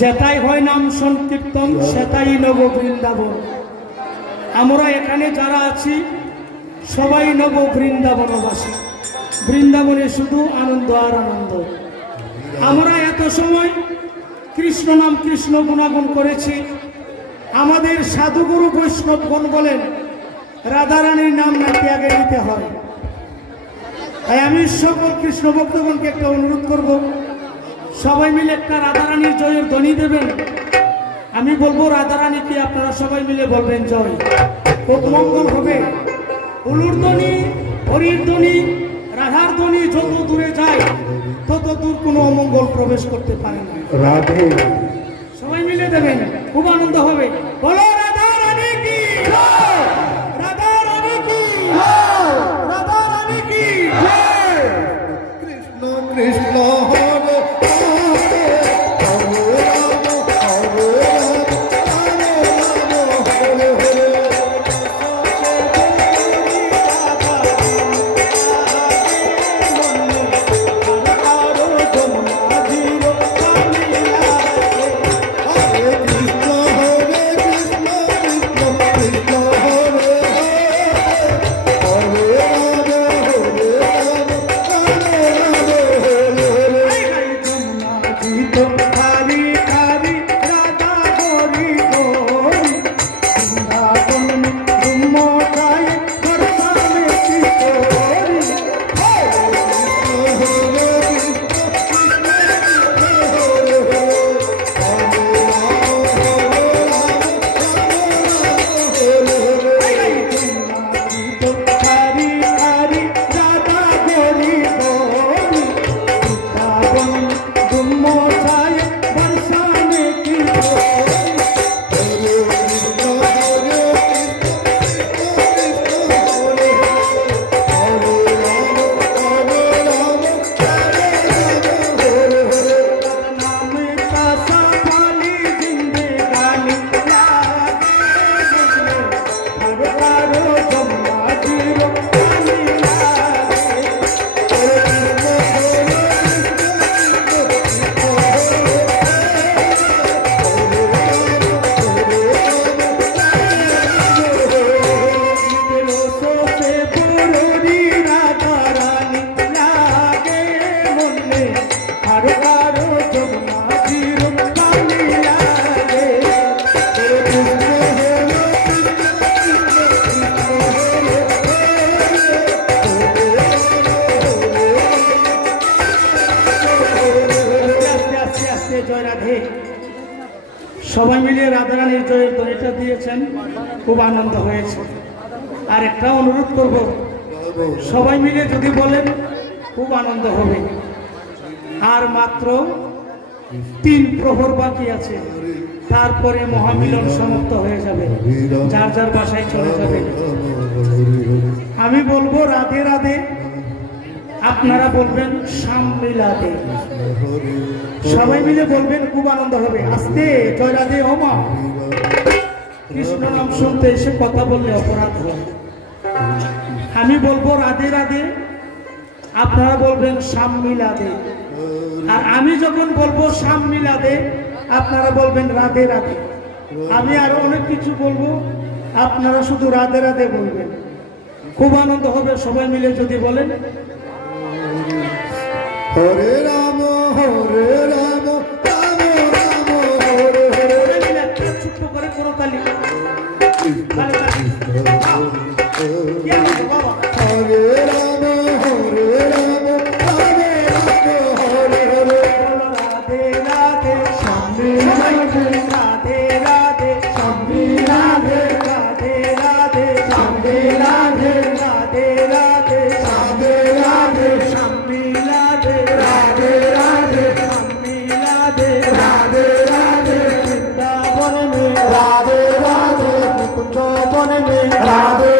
যেটাই হয় নাম সংকীর্তন সেটাই নব বৃন্দাবন। আমরা এখানে যারা আছি সবাই নব বৃন্দাবনবাসী। বৃন্দাবনে শুধু আনন্দ আর আনন্দ। আমরা এত সময় কৃষ্ণ নাম কৃষ্ণ গুণাগুণ করেছি। আমাদের সাধুগুরু বৈষ্ণবগণ বলেন রাধারানীর নাম নাকি আগে নিতে হয়। তাই আমি সকল কৃষ্ণ ভক্তগণকে একটা অনুরোধ করব, সবাই মিলে একটা রাধারানীর জয়ের ধ্বনি দেবেন। আমি বলবো রাধারানীকে, আপনারা সবাই মিলে বলবেন জয়। খুব মঙ্গল হবে। উলুর ধ্বনি, হরির ধ্বনি, রাধার ধ্বনি যত দূরে যায় তত দূর কোনো অমঙ্গল প্রবেশ করতে পারে না। রাধে সবাই মিলে দেবেন, খুব আনন্দ হবে। বলো রাধা রানী কি, রাধা রানী কি, রাধা রানী কি। কৃষ্ণ কৃষ্ণ হরে সবাই মিলে রাধারানীর জয়ের ধ্বনিটা দিয়েছেন, খুব আনন্দ হয়েছে। আর একটা অনুরোধ করব, সবাই মিলে যদি বলেন খুব আনন্দ হবে। আর মাত্র 3 প্রহর বাকি আছে, তারপরে মহামিলন সমাপ্ত হয়ে যাবে, যার যার বাসায় চলে যাবে। আমি বলবো রাধে রাধে, আপনারা বলবেন সামমিলাদে। সবাই মিলে বলবেন, খুব আনন্দ হবে। আস্তে জয় রাধে ওমা। কৃষ্ণ নাম শুনতে এসে কথা বললে অপরাধ হয়। আমি বলবো রাধে রাধে, আপনারা বলবেন সামমিলাদে। আর আমি যখন বলবো সামমিলাদে, আপনারা বলবেন রাধে রাধে। আমি আরো অনেক কিছু বলবো, আপনারা শুধু রাধে রাধে বলবেন। খুব আনন্দ হবে সবাই মিলে যদি বলেন হরে রাম হরে রাম রাম রাম হরে হরে। ছোট্ট করে কোনো তালি। হরে রাম হরে রাম রাম রাম হরে হরে। রাধে রাধে স্বামী রাধে, রাধে রাধে স্বামী রাধে, রাধে রাধে স্বামী রাধে, রাধে রাধে রাধে রাধে স্বামী রাধে, রাধে রাধে স্বামী রাধে, রাধে রাধে বৃন্দাবন মে, রাধে রাধে মুকুন্দ বন মে, রাধে